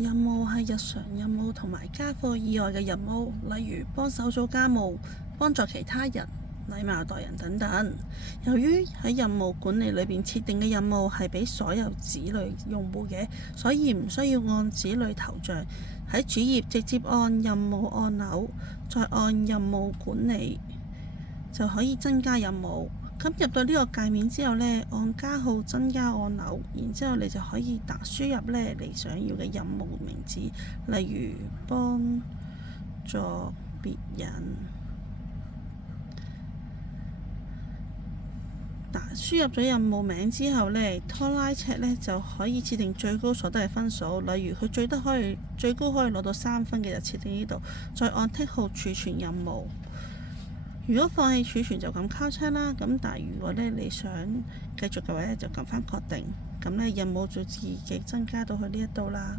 任務係日常任務同埋家課以外嘅任務，例如幫手做家務、幫助其他人、禮貌待人等等。由於喺任務管理裏邊設定嘅任務係俾所有子女用戶嘅，所以唔需要按子女頭像喺主頁直接按任務按鈕，再按任務管理就可以增加任務。咁入到呢個界面之後呢，按加號增加按鈕，然之後你就可以輸入呢你想要嘅任務名字，例如幫助別人。輸入咗任務名之後呢，拖拉尺呢就可以設定最高所得嘅分數，例如佢最高可以攞到3分嘅就設定呢度，再按剔號儲存任務。如果放棄儲存就撳交叉啦，咁但係如果咧你想繼續嘅話咧，就撳返確定，咁咧任務就自己增加到去呢一度啦。